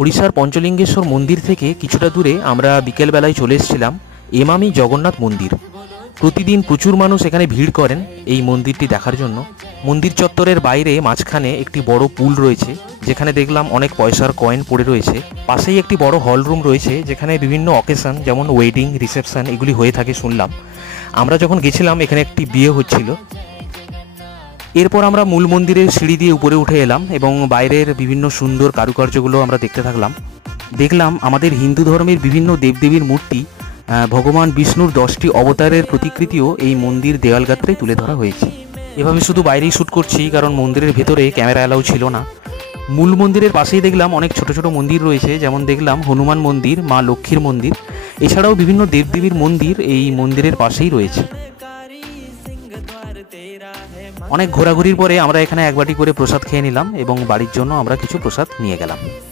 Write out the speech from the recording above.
ওড়িশার পঞ্চলিঙ্গেশ্বর মন্দির থেকে কিছুটা দূরে আমরা বিকেলবেলায় চলে এসেছিলাম এমামি জগন্নাথ মন্দির। প্রতিদিন প্রচুর মানুষ এখানে ভিড় করেন এই মন্দিরটি দেখার জন্য। মন্দির চত্বরের বাইরে মাঝখানে একটি বড় পুল রয়েছে, যেখানে দেখলাম অনেক পয়সার কয়েন পড়ে রয়েছে। পাশেই একটি বড় হল রুম রয়েছে, যেখানে বিভিন্ন অকেশন যেমন ওয়েডিং, রিসেপশন এগুলি হয়ে থাকে শুনলাম। আমরা যখন গেছিলাম এখানে একটি বিয়ে হচ্ছিল। এরপর আমরা মূল মন্দিরের সিঁড়ি দিয়ে উপরে উঠে এলাম এবং বাইরের বিভিন্ন সুন্দর কারুকার্যগুলো আমরা দেখতে থাকলাম। দেখলাম আমাদের হিন্দু ধর্মের বিভিন্ন দেবদেবীর মূর্তি, ভগবান বিষ্ণুর 10টি অবতারের প্রতিকৃতিও এই মন্দির দেওয়ালগাত্রে তুলে ধরা হয়েছে। এভাবে শুধু বাইরেই শ্যুট করছি, কারণ মন্দিরের ভেতরে ক্যামেরা অ্যালাউ ছিল না। মূল মন্দিরের পাশেই দেখলাম অনেক ছোট ছোট মন্দির রয়েছে, যেমন দেখলাম হনুমান মন্দির, মা লক্ষ্মীর মন্দির, এছাড়াও বিভিন্ন দেবদেবীর মন্দির এই মন্দিরের পাশেই রয়েছে। অনেক ঘোরাঘুরির পরে আমরা এখানে এক বাটি করে প্রসাদ খেয়ে নিলাম এবং বাড়ির জন্য আমরা কিছু প্রসাদ নিয়ে গেলাম।